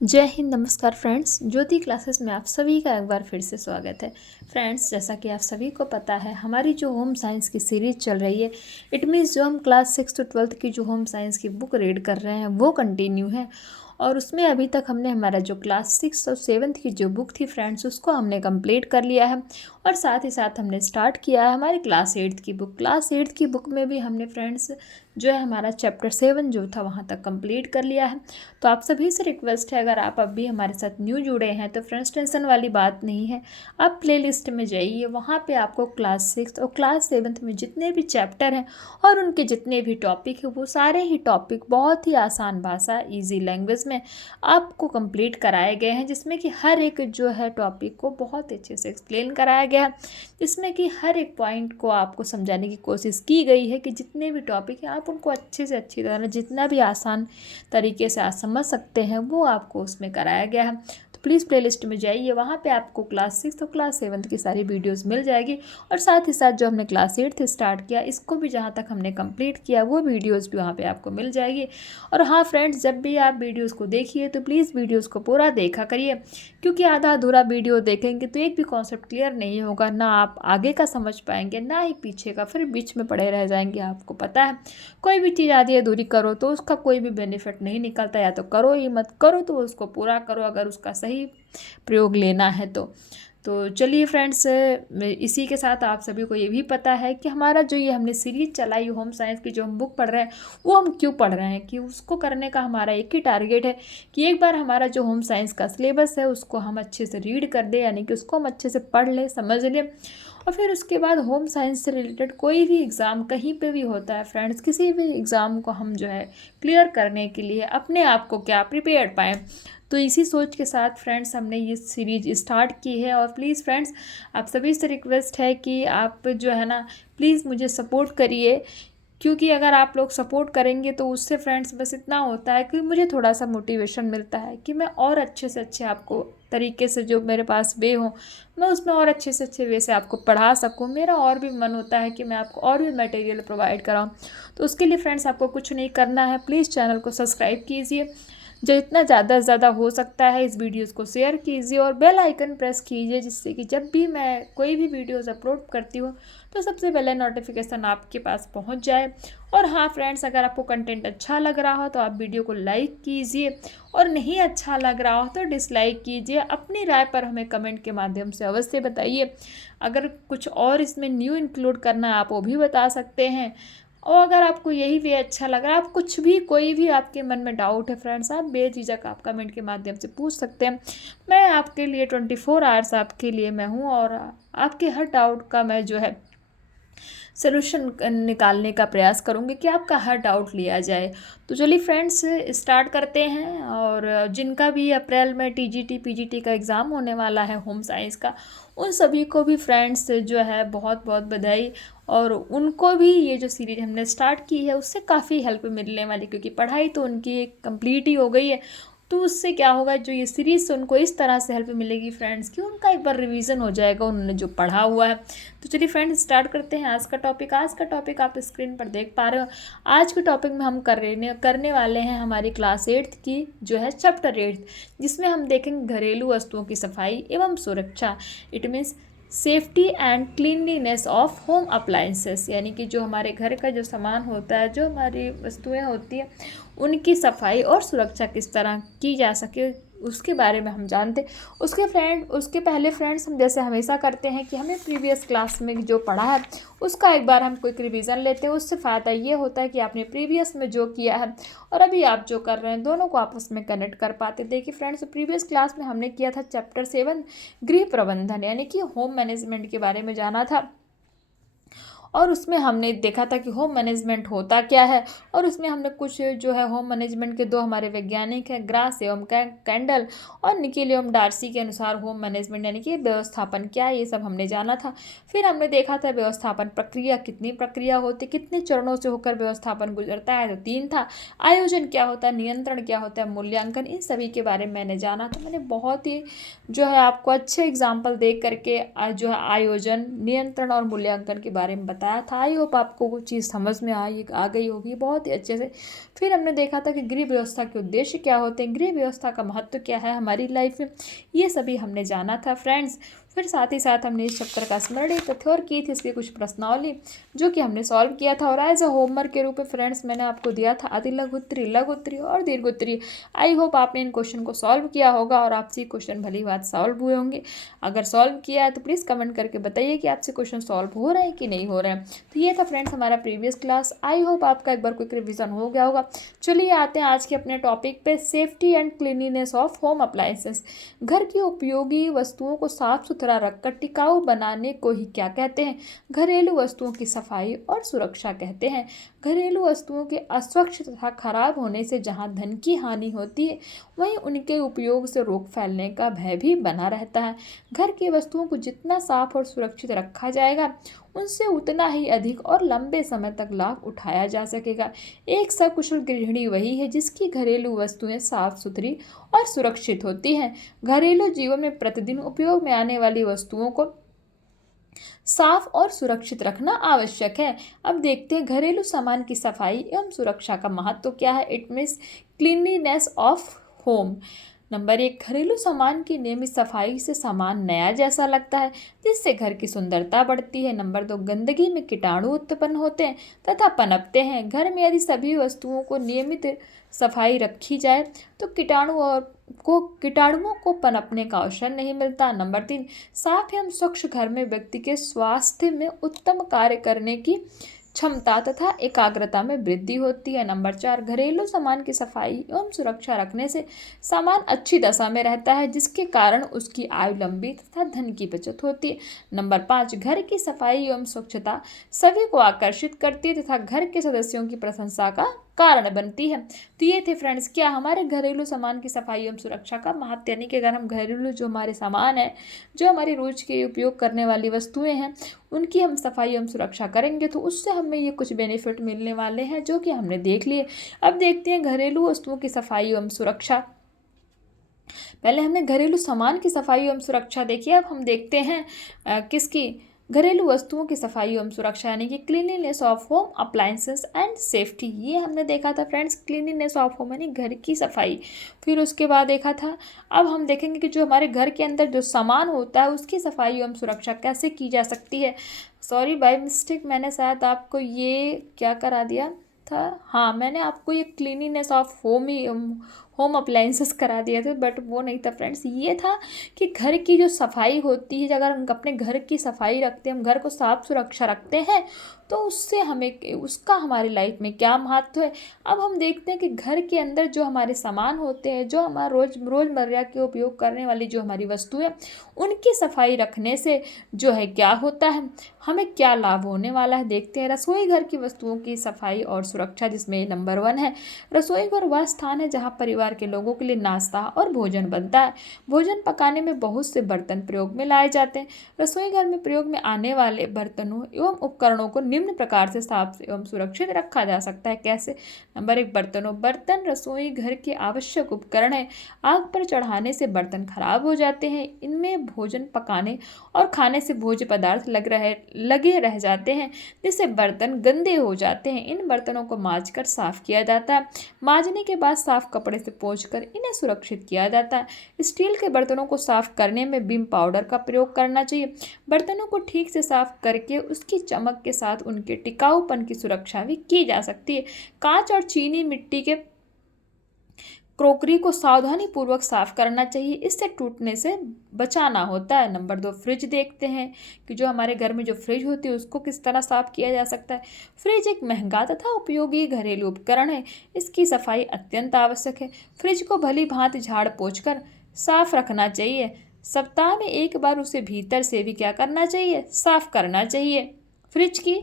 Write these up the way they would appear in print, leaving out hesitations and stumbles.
जय हिंद, नमस्कार फ्रेंड्स। ज्योति क्लासेस में आप सभी का एक बार फिर से स्वागत है। फ्रेंड्स, जैसा कि आप सभी को पता है, हमारी जो होम साइंस की सीरीज चल रही है, इट मीन्स जो हम क्लास 6 to 12 की जो होम साइंस की बुक रीड कर रहे हैं वो कंटिन्यू है। और उसमें अभी तक हमने हमारा जो क्लास 6 और 7 की जो बुक थी फ्रेंड्स, उसको हमने कंप्लीट कर लिया है। और साथ ही साथ हमने स्टार्ट किया है हमारी क्लास 8 की बुक। क्लास 8 की बुक में भी हमने फ्रेंड्स जो है हमारा चैप्टर 7 जो था वहाँ तक कंप्लीट कर लिया है। तो आप सभी से रिक्वेस्ट है, अगर आप अभी हमारे साथ न्यू जुड़े हैं तो फ्रेंड्स टेंशन वाली बात नहीं है। आप प्लेलिस्ट में जाइए, वहाँ पे आपको क्लास 6 और क्लास 7 में जितने भी चैप्टर हैं और उनके जितने भी टॉपिक हैं वो सारे ही टॉपिक बहुत ही आसान भाषा, ईजी लैंग्वेज में आपको कंप्लीट कराए गए हैं, जिसमें कि हर एक जो है टॉपिक को बहुत अच्छे से एक्सप्लेन कराया गया है, जिसमें कि हर एक पॉइंट को आपको समझाने की कोशिश की गई है कि जितने भी टॉपिक हैं आप उनको अच्छे से अच्छी तरह जितना भी आसान तरीके से आप समझ सकते हैं वो आपको उसमें कराया गया है। तो प्लीज़ प्लेलिस्ट में जाइए, वहाँ पे आपको क्लास 6 और क्लास 7 की सारी वीडियोस मिल जाएगी। और साथ ही साथ जो हमने क्लास 8 स्टार्ट किया, इसको भी जहाँ तक हमने कंप्लीट किया वो वीडियोस भी वहाँ पे आपको मिल जाएगी। और हाँ फ्रेंड्स, जब भी आप वीडियोस को देखिए तो प्लीज़ वीडियोस को पूरा देखा करिए, क्योंकि आधा अधूरा वीडियो देखेंगे तो एक भी कॉन्सेप्ट क्लियर नहीं होगा, ना आप आगे का समझ पाएंगे ना ही पीछे का, फिर बीच में पड़े रह जाएंगे। आपको पता है, कोई भी चीज़ आधी अधूरी करो तो उसका कोई भी बेनिफिट नहीं निकलता। या तो करो ही मत, करो तो उसको पूरा करो अगर उसका सही प्रयोग लेना है तो चलिए फ्रेंड्स, इसी के साथ आप सभी को ये भी पता है कि हमारा जो ये हमने सीरीज चलाई होम साइंस की जो हम बुक पढ़ रहे हैं वो हम क्यों पढ़ रहे हैं, कि उसको करने का हमारा एक ही टारगेट है कि एक बार हमारा जो होम साइंस का सिलेबस है उसको हम अच्छे से रीड कर दें, यानी कि उसको हम अच्छे से पढ़ लें, समझ लें। और फिर उसके बाद होम साइंस से रिलेटेड कोई भी एग्ज़ाम कहीं पे भी होता है फ्रेंड्स, किसी भी एग्ज़ाम को हम जो है क्लियर करने के लिए अपने आप को क्या प्रिपेयर पाएँ। तो इसी सोच के साथ फ्रेंड्स हमने ये सीरीज स्टार्ट की है। और प्लीज़ फ्रेंड्स, आप सभी से रिक्वेस्ट है कि आप जो है ना प्लीज़ मुझे सपोर्ट करिए, क्योंकि अगर आप लोग सपोर्ट करेंगे तो उससे फ्रेंड्स बस इतना होता है कि मुझे थोड़ा सा मोटिवेशन मिलता है कि मैं और अच्छे से अच्छे आपको तरीके से जो मेरे पास वे हो, मैं उसमें और अच्छे से अच्छे वे से आपको पढ़ा सकूं। मेरा और भी मन होता है कि मैं आपको और भी मटेरियल प्रोवाइड कराऊं। तो उसके लिए फ्रेंड्स आपको कुछ नहीं करना है, प्लीज़ चैनल को सब्सक्राइब कीजिए, जितना ज़्यादा से ज़्यादा हो सकता है इस वीडियोस को शेयर कीजिए और बेल आइकन प्रेस कीजिए, जिससे कि जब भी मैं कोई भी वीडियोस अपलोड करती हूँ तो सबसे पहले नोटिफिकेशन आपके पास पहुँच जाए। और हाँ फ्रेंड्स, अगर आपको कंटेंट अच्छा लग रहा हो तो आप वीडियो को लाइक कीजिए, और नहीं अच्छा लग रहा हो तो डिसलाइक कीजिए। अपनी राय पर हमें कमेंट के माध्यम से अवश्य बताइए। अगर कुछ और इसमें न्यू इंक्लूड करना है आप वो भी बता सकते हैं। और अगर आपको यही वे अच्छा लग रहा है, आप कुछ भी कोई भी आपके मन में डाउट है फ्रेंड्स, आप बेझिझक आप कमेंट के माध्यम से पूछ सकते हैं। मैं आपके लिए 24 आवर्स आपके लिए मैं हूँ, और आपके हर डाउट का मैं जो है सोल्यूशन निकालने का प्रयास करूँगी कि आपका हर डाउट लिया जाए। तो चलिए फ्रेंड्स, स्टार्ट करते हैं। और जिनका भी अप्रैल में टीजीटी पीजीटी का एग्ज़ाम होने वाला है होम साइंस का, उन सभी को भी फ्रेंड्स जो है बहुत बहुत बधाई। और उनको भी ये जो सीरीज हमने स्टार्ट की है उससे काफ़ी हेल्प मिलने वाली, क्योंकि पढ़ाई तो उनकी कंप्लीट ही हो गई है। तो उससे क्या होगा, जो ये सीरीज़ से उनको इस तरह से हेल्प मिलेगी फ्रेंड्स कि उनका एक बार रिवीजन हो जाएगा उन्होंने जो पढ़ा हुआ है। तो चलिए फ्रेंड्स, स्टार्ट करते हैं आज का टॉपिक। आज का टॉपिक आप स्क्रीन पर देख पा रहे हो। आज के टॉपिक में हम करने वाले हैं हमारी क्लास 8 की जो है चैप्टर 8, जिसमें हम देखेंगे घरेलू वस्तुओं की सफाई एवं सुरक्षा। It means safety and cleanliness of home appliances, यानी कि जो हमारे घर का जो सामान होता है, जो हमारी वस्तुएं होती हैं, उनकी सफाई और सुरक्षा किस तरह की जा सके उसके बारे में हम जानते। उसके पहले फ्रेंड्स, हम जैसे हमेशा करते हैं कि हमें प्रीवियस क्लास में जो पढ़ा है उसका एक बार हम क्विक रिवीजन लेते हैं। उससे फ़ायदा ये होता है कि आपने प्रीवियस में जो किया है और अभी आप जो कर रहे हैं दोनों को आपस में कनेक्ट कर पाते। देखिए फ्रेंड्स, प्रीवियस क्लास में हमने किया था चैप्टर 7 गृह प्रबंधन, यानी कि होम मैनेजमेंट के बारे में जाना था। और उसमें हमने देखा था कि होम मैनेजमेंट होता क्या है, और उसमें हमने कुछ जो है होम मैनेजमेंट के दो हमारे वैज्ञानिक हैं, ग्रास एवं कैंडल और निकिल एवं डार्सी के अनुसार होम मैनेजमेंट यानी कि व्यवस्थापन क्या है, ये सब हमने जाना था। फिर हमने देखा था व्यवस्थापन प्रक्रिया, कितनी प्रक्रिया होती, कितने चरणों से होकर व्यवस्थापन गुजरता है, तो 3 था। आयोजन क्या होता है, नियंत्रण क्या होता है, मूल्यांकन, इन सभी के बारे में मैंने जाना था। मैंने बहुत ही जो है आपको अच्छे एग्जाम्पल देख करके जो है आयोजन, नियंत्रण और मूल्यांकन के बारे में बताया था। आई होप आपको वो चीज़ समझ में आ गई होगी बहुत ही अच्छे से। फिर हमने देखा था कि गृह व्यवस्था के उद्देश्य क्या होते हैं, गृह व्यवस्था का महत्व क्या है हमारी लाइफ में, ये सभी हमने जाना था फ्रेंड्स। फिर साथ ही साथ हमने इस चैप्टर का स्मरण तथ्य और की थी इसकी कुछ प्रश्नावली जो कि हमने सॉल्व किया था। और एज अ होमवर्क के रूप में फ्रेंड्स मैंने आपको दिया था अति लघु उत्तरीय, लघु उत्तरीय और दीर्घ उत्तरीय। आई होप आपने इन क्वेश्चन को सॉल्व किया होगा और आपसे क्वेश्चन भली बात सॉल्व हुए होंगे। अगर सॉल्व किया है तो प्लीज़ कमेंट करके बताइए कि आपसे क्वेश्चन सॉल्व हो रहा है कि नहीं हो रहा है। तो ये था फ्रेंड्स हमारा प्रीवियस क्लास। आई होप आपका एक बार क्विक रिविजन हो गया होगा। चलिए आते हैं आज के अपने टॉपिक पे, safety and cleanliness of home appliances. घर की उपयोगी वस्तुओं को साफ सुथरा रखकर टिकाऊ बनाने को ही क्या कहते हैं? घरेलू वस्तुओं की सफाई और सुरक्षा कहते हैं। घरेलू वस्तुओं के अस्वच्छ तथा खराब होने से जहां धन की हानि होती है वहीं उनके उपयोग से रोग फैलने का भय भी बना रहता है। घर की वस्तुओं को जितना साफ और सुरक्षित रखा जाएगा उनसे उतना ही अधिक और लंबे समय तक लाभ उठाया जा सकेगा। एक सकुशल गृहिणी वही है जिसकी घरेलू वस्तुएं साफ सुथरी और सुरक्षित होती हैं। घरेलू जीवन में प्रतिदिन उपयोग में आने वाली वस्तुओं को साफ और सुरक्षित रखना आवश्यक है। अब देखते हैं घरेलू सामान की सफाई एवं सुरक्षा का महत्व क्या है। It means cleanliness of home. Number 1, घरेलू सामान की नियमित सफाई से सामान नया जैसा लगता है जिससे घर की सुंदरता बढ़ती है। नंबर 2, गंदगी में कीटाणु उत्पन्न होते हैं तथा पनपते हैं। घर में यदि सभी वस्तुओं को नियमित सफाई रखी जाए तो कीटाणुओं को पनपने का अवसर नहीं मिलता। नंबर 3, साफ एवं स्वच्छ घर में व्यक्ति के स्वास्थ्य में उत्तम कार्य करने की क्षमता तथा एकाग्रता में वृद्धि होती है। नंबर 4, घरेलू सामान की सफाई एवं सुरक्षा रखने से सामान अच्छी दशा में रहता है जिसके कारण उसकी आयु लंबी तथा धन की बचत होती है। नंबर 5, घर की सफाई एवं स्वच्छता सभी को आकर्षित करती है तथा घर के सदस्यों की प्रशंसा का कारण बनती है। तो ये थे फ्रेंड्स क्या हमारे घरेलू सामान की सफाई एवं सुरक्षा का महत्व, यानी कि अगर हम घरेलू जो हमारे सामान है, जो हमारी रोज के उपयोग करने वाली वस्तुएं हैं, उनकी हम सफाई एवं सुरक्षा करेंगे तो उससे हमें ये कुछ बेनिफिट मिलने वाले हैं जो कि हमने देख लिए। अब देखते हैं घरेलू वस्तुओं की सफाई एवं सुरक्षा। पहले हमने घरेलू सामान की सफाई एवं सुरक्षा देखी, अब हम देखते हैं किसकी, घरेलू वस्तुओं की सफाई एवं सुरक्षा, यानी कि cleanliness of home appliances and safety. ये हमने देखा था फ्रेंड्स, क्लीनिनेस ऑफ होम यानी घर की सफाई। फिर उसके बाद देखा था, अब हम देखेंगे कि जो हमारे घर के अंदर जो सामान होता है उसकी सफाई एवं सुरक्षा कैसे की जा सकती है। सॉरी बाय मिस्टेक मैंने शायद आपको ये क्या करा दिया था, हाँ मैंने आपको ये क्लीनिनेस ऑफ होम अप्लायंसेस करा दिए थे, बट वो नहीं था फ्रेंड्स। ये था कि घर की जो सफाई होती है, अगर हम अपने घर की सफाई रखते हैं, हम घर को साफ सुरक्षा रखते हैं तो उससे हमें उसका हमारी लाइफ में क्या महत्व है। अब हम देखते हैं कि घर के अंदर जो हमारे सामान होते हैं, जो हमारा रोज़मर्रा के उपयोग करने वाली जो हमारी वस्तुएं, उनकी सफाई रखने से जो है क्या होता है, हमें क्या लाभ होने वाला है। देखते हैं रसोई घर की वस्तुओं की सफाई और सुरक्षा, जिसमें नंबर 1 है रसोई घर वह स्थान है जहाँ परिवार के लोगों के लिए नाश्ता और भोजन बनता है। भोजन पकाने में बहुत से बर्तन प्रयोग में लाए जाते हैं। रसोई घर में प्रयोग में आने वाले बर्तनों एवं उपकरणों को निम्न प्रकार से साफ एवं सुरक्षित रखा जा सकता है। कैसे? नंबर 1, बर्तन रसोई घर के आवश्यक उपकरण है। आग पर चढ़ाने से बर्तन खराब हो जाते हैं। इनमें भोजन पकाने और खाने से भोज्य पदार्थ लगे रह जाते हैं जिससे बर्तन गंदे हो जाते हैं। इन बर्तनों को मांजकर साफ किया जाता है। मांजने के बाद साफ कपड़े से पोंछकर इन्हें सुरक्षित किया जाता है। स्टील के बर्तनों को साफ करने में विम पाउडर का प्रयोग करना चाहिए। बर्तनों को ठीक से साफ करके उसकी चमक के साथ उनके टिकाऊपन की सुरक्षा भी की जा सकती है। कांच और चीनी मिट्टी के क्रोकरी को सावधानी पूर्वक साफ करना चाहिए, इससे टूटने से बचाना होता है। नंबर 2, फ्रिज देखते हैं कि जो हमारे घर में जो फ्रिज होती है उसको किस तरह साफ किया जा सकता है। फ्रिज एक महंगा तथा उपयोगी घरेलू उपकरण है, इसकी सफाई अत्यंत आवश्यक है। फ्रिज को भली भांति झाड़ पोंछ कर साफ रखना चाहिए। सप्ताह में एक बार उसे भीतर से भी क्या करना चाहिए, साफ करना चाहिए। फ्रिज की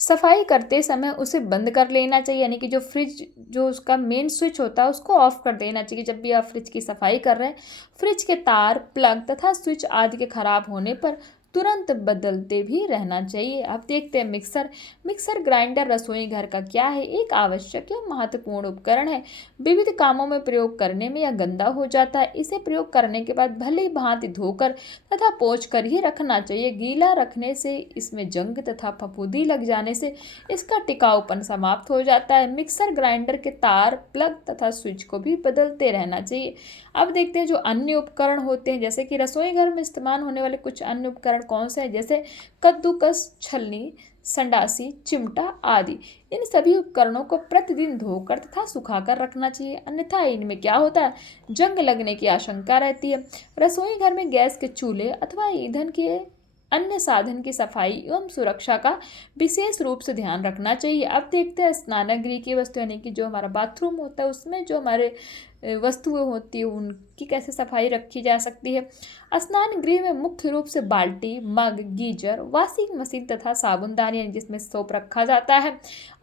सफाई करते समय उसे बंद कर लेना चाहिए, यानी कि जो फ्रिज जो उसका मेन स्विच होता है उसको ऑफ कर देना चाहिए जब भी आप फ्रिज की सफाई कर रहे हैं। फ्रिज के तार, प्लग तथा स्विच आदि के खराब होने पर तुरंत बदलते भी रहना चाहिए। अब देखते हैं मिक्सर। मिक्सर ग्राइंडर रसोई घर का क्या है? एक आवश्यक या महत्वपूर्ण उपकरण है। विविध कामों में प्रयोग करने में यह गंदा हो जाता है। इसे प्रयोग करने के बाद भली भांति धोकर तथा पोंछ कर ही रखना चाहिए। गीला रखने से इसमें जंग तथा फफूंदी लग जाने से इसका टिकाऊपन समाप्त हो जाता है। मिक्सर ग्राइंडर के तार, प्लग तथा स्विच को भी बदलते रहना चाहिए। अब देखते हैं जो अन्य उपकरण होते हैं, जैसे कि रसोई घर में इस्तेमाल होने वाले कुछ अन्य उपकरण कौन से हैं, जैसे कद्दूकस, छलनी, संडासी, चिमटा आदि। इन सभी उपकरणों को प्रतिदिन धोकर तथा सुखाकर रखना चाहिए, अन्यथा इनमें क्या होता है, जंग लगने की आशंका रहती है। रसोई घर में गैस के चूल्हे अथवा ईंधन के अन्य साधन की सफाई एवं सुरक्षा का विशेष रूप से ध्यान रखना चाहिए। अब देखते हैं स्नानगृह की वस्तु, यानी कि जो हमारा बाथरूम होता है उसमें जो हमारे वस्तुएं होती है उनकी कैसे सफाई रखी जा सकती है। स्नान गृह में मुख्य रूप से बाल्टी, मग, गीजर, वॉशिंग मशीन तथा साबुनदानी, यानी जिसमें सोप रखा जाता है,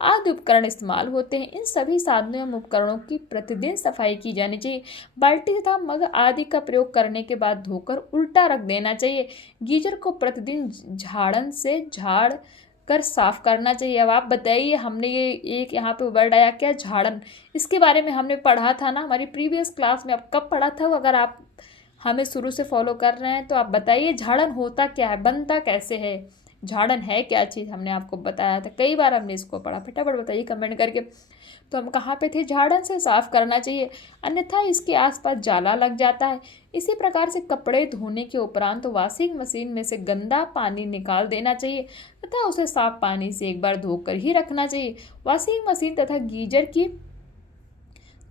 आदि उपकरण इस्तेमाल होते हैं। इन सभी साधनों एवं उपकरणों की प्रतिदिन सफाई की जानी चाहिए। बाल्टी तथा मग आदि का प्रयोग करने के बाद धोकर उल्टा रख देना चाहिए। गीजर को प्रतिदिन झाड़न से झाड़ कर साफ करना चाहिए। अब आप बताइए, हमने ये एक यहाँ पे वर्ड आया क्या, झाड़न, इसके बारे में हमने पढ़ा था ना हमारी प्रीवियस क्लास में। अब कब पढ़ा था? अगर आप हमें शुरू से फॉलो कर रहे हैं तो आप बताइए झाड़न होता क्या है, बनता कैसे है, झाड़न है क्या चीज़, हमने आपको बताया था, कई बार हमने इसको पढ़ा। फटाफट बताइए कमेंट करके। तो हम कहाँ पे थे? झाड़न से साफ करना चाहिए, अन्यथा इसके आसपास जाला लग जाता है। इसी प्रकार से कपड़े धोने के उपरांत वॉशिंग मशीन में से गंदा पानी निकाल देना चाहिए तथा उसे साफ पानी से एक बार धोकर ही रखना चाहिए। वॉशिंग मशीन तथा गीजर की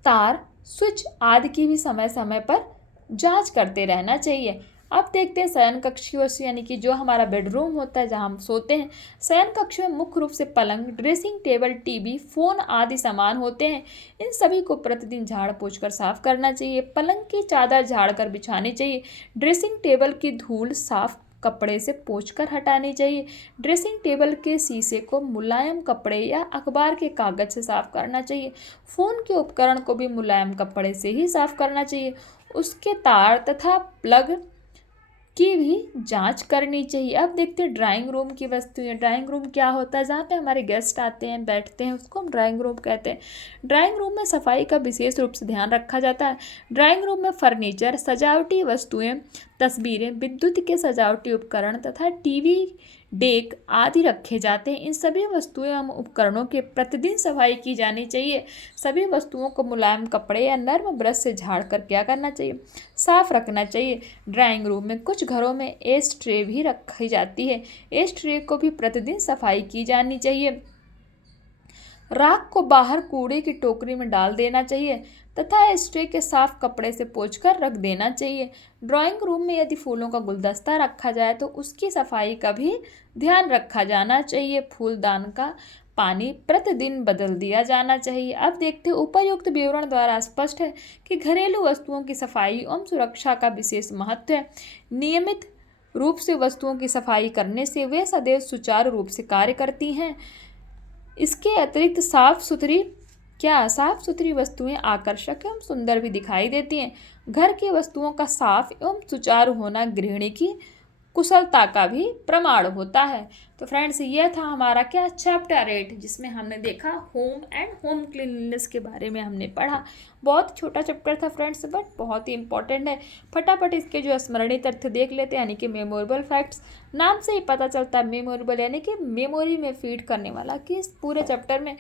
तार, स्विच आदि की भी समय समय पर जांच करते रहना चाहिए। अब देखते हैं शयन कक्ष की वस्तु, यानी कि जो हमारा बेडरूम होता है जहां हम सोते हैं। शयन कक्ष में मुख्य रूप से पलंग, ड्रेसिंग टेबल, टीवी, फोन आदि सामान होते हैं। इन सभी को प्रतिदिन झाड़ पोंछ कर साफ करना चाहिए। पलंग की चादर झाड़ कर बिछानी चाहिए। ड्रेसिंग टेबल की धूल साफ कपड़े से पोंछकर हटानी चाहिए। ड्रेसिंग टेबल के शीशे को मुलायम कपड़े या अखबार के कागज से साफ करना चाहिए। फ़ोन के उपकरण को भी मुलायम कपड़े से ही साफ करना चाहिए। उसके तार तथा प्लग की भी जांच करनी चाहिए। अब देखते हैं ड्राइंग रूम की वस्तुएं। ड्राइंग रूम क्या होता है? जहाँ पे हमारे गेस्ट आते हैं, बैठते हैं, उसको हम ड्राइंग रूम कहते हैं। ड्राइंग रूम में सफाई का विशेष रूप से ध्यान रखा जाता है। ड्राइंग रूम में फर्नीचर, सजावटी वस्तुएं, तस्वीरें, विद्युत के सजावटी उपकरण तथा टीवी, डेक आदि रखे जाते हैं। इन सभी वस्तुएं एवं उपकरणों की प्रतिदिन सफाई की जानी चाहिए। सभी वस्तुओं को मुलायम कपड़े या नर्म ब्रश से झाड़ कर क्या करना चाहिए, साफ रखना चाहिए। ड्राइंग रूम में कुछ घरों में एश ट्रे भी रखी जाती है। एश ट्रे को भी प्रतिदिन सफाई की जानी चाहिए। राख को बाहर कूड़े की टोकरी में डाल देना चाहिए तथा इस ट्रे के साफ कपड़े से पोंछकर रख देना चाहिए। ड्राइंग रूम में यदि फूलों का गुलदस्ता रखा जाए तो उसकी सफाई का भी ध्यान रखा जाना चाहिए। फूलदान का पानी प्रतिदिन बदल दिया जाना चाहिए। अब देखते हैं उपर्युक्त विवरण द्वारा स्पष्ट है कि घरेलू वस्तुओं की सफाई एवं सुरक्षा का विशेष महत्व है। नियमित रूप से वस्तुओं की सफाई करने से वे सदैव सुचारू रूप से कार्य करती हैं। इसके अतिरिक्त साफ सुथरी वस्तुएं आकर्षक एवं सुंदर भी दिखाई देती हैं। घर की वस्तुओं का साफ एवं सुचारू होना गृहिणी की कुशलता का भी प्रमाण होता है। तो फ्रेंड्स, ये था हमारा क्या, चैप्टर 8, जिसमें हमने देखा होम एंड होम क्लीनलीनेस के बारे में हमने पढ़ा। बहुत छोटा चैप्टर था फ्रेंड्स, बट बहुत ही इंपॉर्टेंट है। फटाफट इसके जो स्मरणीय तथ्य देख लेते हैं, यानी कि मेमोरेबल फैक्ट्स। नाम से ही पता चलता है मेमोरेबल, यानी कि मेमोरी में फीड करने वाला, कि इस पूरे चैप्टर में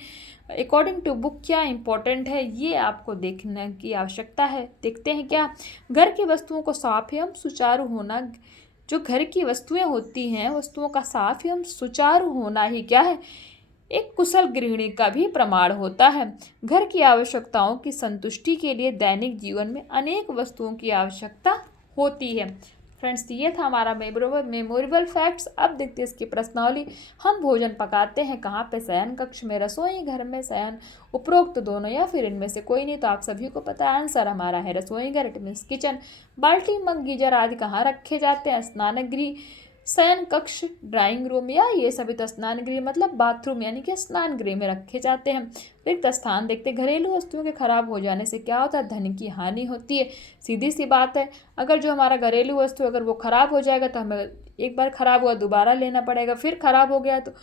अकॉर्डिंग टू बुक क्या इंपॉर्टेंट है ये आपको देखने की आवश्यकता है। देखते हैं क्या, घर की वस्तुओं को साफ एवं सुचारू होना, जो घर की वस्तुएं होती हैं, वस्तुओं का साफ एवं सुचारू होना ही क्या है, एक कुशल गृहिणी का भी प्रमाण होता है। घर की आवश्यकताओं की संतुष्टि के लिए दैनिक जीवन में अनेक वस्तुओं की आवश्यकता होती है। फ्रेंड्स, ये था हमारा मेमोरेबल फैक्ट्स। अब देखते हैं इसकी प्रश्नावली। हम भोजन पकाते हैं कहाँ पे? शयन कक्ष में, रसोई घर में, शयन, उपरोक्त दोनों या फिर इनमें से कोई नहीं। तो आप सभी को पता है, आंसर हमारा है रसोई घर, इट मीन्स किचन। बाल्टी, मग, गीजर आदि कहाँ रखे जाते हैं? स्नानगृह शयन कक्ष, ड्राइंग रूम या ये सभी तो स्नान गृह मतलब बाथरूम यानी कि स्नान गृह में रखे जाते हैं। रिक्त स्थान देखते, घरेलू वस्तुओं के खराब हो जाने से क्या होता है, धन की हानि होती है। सीधी सी बात है, अगर जो हमारा घरेलू वस्तु अगर वो खराब हो जाएगा तो हमें एक बार खराब हुआ दोबारा लेना पड़ेगा, फिर खराब हो गया तो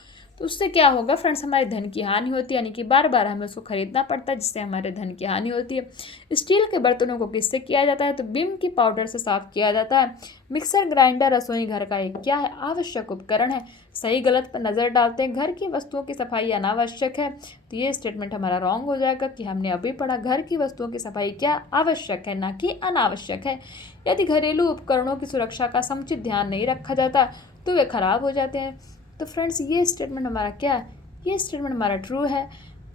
उससे क्या होगा फ्रेंड्स, हमारे धन की हानि होती है, यानी कि बार बार हमें उसको खरीदना पड़ता है, जिससे हमारे धन की हानि होती है। स्टील के बर्तनों को किससे किया जाता है, तो विम की पाउडर से साफ किया जाता है। मिक्सर ग्राइंडर रसोई घर का एक क्या है, आवश्यक उपकरण है। सही गलत पर नज़र डालते हैं, घर की वस्तुओं की सफाई अनावश्यक है। तो ये स्टेटमेंट हमारा रॉन्ग हो जाएगा कि हमने अभी पढ़ा घर की वस्तुओं की सफाई क्या आवश्यक है, ना कि अनावश्यक है। यदि घरेलू उपकरणों की सुरक्षा का समुचित ध्यान नहीं रखा जाता तो वे खराब हो जाते हैं। तो फ्रेंड्स ये स्टेटमेंट हमारा क्या है, ये स्टेटमेंट हमारा ट्रू है।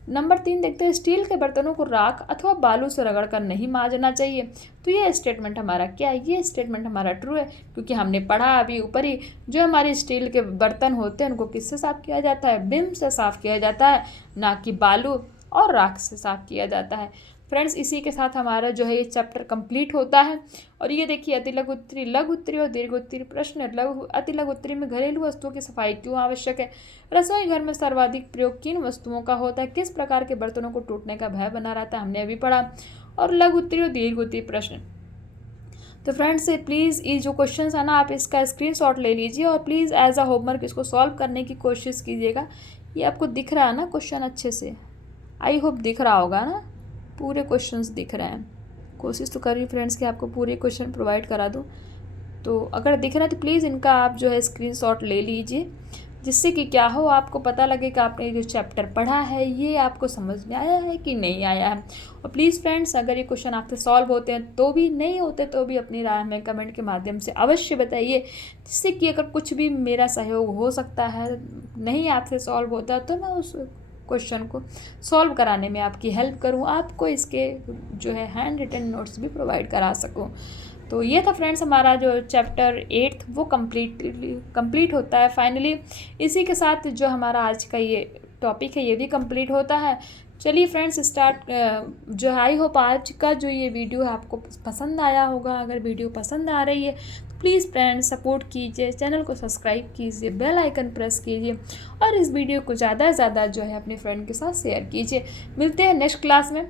नंबर 3 देखते हैं, स्टील के बर्तनों को राख अथवा बालू से रगड़कर नहीं मांजना चाहिए। तो ये स्टेटमेंट हमारा क्या है, ये स्टेटमेंट हमारा ट्रू है, क्योंकि हमने पढ़ा अभी ऊपर ही जो हमारे स्टील के बर्तन होते हैं उनको किससे साफ़ किया जाता है, विम से साफ़ किया जाता है, ना कि बालू और राख से साफ़ किया जाता है। फ्रेंड्स इसी के साथ हमारा जो है ये चैप्टर कंप्लीट होता है। और ये देखिए अति लघु उत्तरी, लघु उत्तरी और दीर्घ उत्तरी प्रश्न। अति लघु उत्तरी में घरेलू वस्तुओं की सफाई क्यों आवश्यक है, रसोई घर में सर्वाधिक प्रयोग किन वस्तुओं का होता है, किस प्रकार के बर्तनों को टूटने का भय बना रहता है, हमने अभी पढ़ा। और लघु उत्तरी और दीर्घ उत्तरी प्रश्न। तो फ्रेंड्स प्लीज़ ये जो क्वेश्चन है ना आप इसका स्क्रीनशॉट ले लीजिए और प्लीज़ एज अ होमवर्क इसको सॉल्व करने की कोशिश कीजिएगा। ये आपको दिख रहा है ना क्वेश्चन अच्छे से, आई होप दिख रहा होगा ना, पूरे क्वेश्चंस दिख रहे हैं। कोशिश तो कर रही फ्रेंड्स कि आपको पूरे क्वेश्चन प्रोवाइड करा दूँ। तो अगर दिख रहा है तो प्लीज़ इनका आप जो है स्क्रीनशॉट ले लीजिए, जिससे कि क्या हो आपको पता लगे कि आपने जो चैप्टर पढ़ा है ये आपको समझ में आया है कि नहीं आया है। और प्लीज़ फ्रेंड्स अगर ये क्वेश्चन आपसे सॉल्व होते हैं तो भी, नहीं होते तो भी अपनी राय हमें कमेंट के माध्यम से अवश्य बताइए, जिससे कि अगर कुछ भी मेरा सहयोग हो सकता है, नहीं आपसे सॉल्व होता तो मैं उस क्वेश्चन को सॉल्व कराने में आपकी हेल्प करूं, आपको इसके जो है हैंड रिटन नोट्स भी प्रोवाइड करा सकूं। तो ये था फ्रेंड्स हमारा जो चैप्टर 8 वो कंप्लीट होता है फाइनली। इसी के साथ जो हमारा आज का ये टॉपिक है ये भी कंप्लीट होता है। चलिए फ्रेंड्स स्टार्ट जो आई होप आज का जो ये वीडियो है आपको पसंद आया होगा। अगर वीडियो पसंद आ रही है तो प्लीज़ फ्रेंड्स सपोर्ट कीजिए, चैनल को सब्सक्राइब कीजिए, बेल आइकन प्रेस कीजिए और इस वीडियो को ज़्यादा से ज़्यादा जो है अपने फ्रेंड के साथ शेयर कीजिए। मिलते हैं नेक्स्ट क्लास में।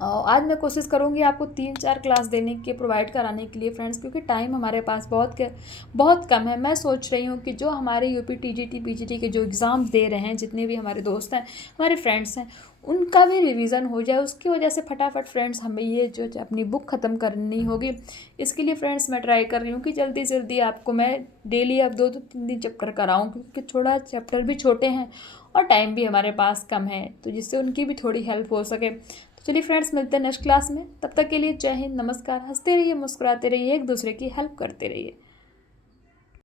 आज मैं कोशिश करूंगी आपको 3-4 क्लास देने के प्रोवाइड कराने के लिए फ्रेंड्स, क्योंकि टाइम हमारे पास बहुत कम है। मैं सोच रही हूं कि जो हमारे यूपी टीजीटी पीजीटी के जो एग्ज़ाम्स दे रहे हैं, जितने भी हमारे दोस्त हैं, हमारे फ्रेंड्स हैं, उनका भी रिवीजन हो जाए। उसकी वजह से फटाफट फ्रेंड्स हमें ये जो अपनी बुक ख़त्म करनी होगी। इसके लिए फ्रेंड्स मैं ट्राई कर रही हूँ कि जल्दी जल्दी आपको मैं डेली अब 2-3 चैप्टर कराऊँ, क्योंकि थोड़ा चैप्टर भी छोटे हैं और टाइम भी हमारे पास कम है, तो जिससे उनकी भी थोड़ी हेल्प हो सके। चलिए फ्रेंड्स मिलते हैं नेक्स्ट क्लास में, तब तक के लिए जय हिंद, नमस्कार। हंसते रहिए, मुस्कुराते रहिए, एक दूसरे की हेल्प करते रहिए।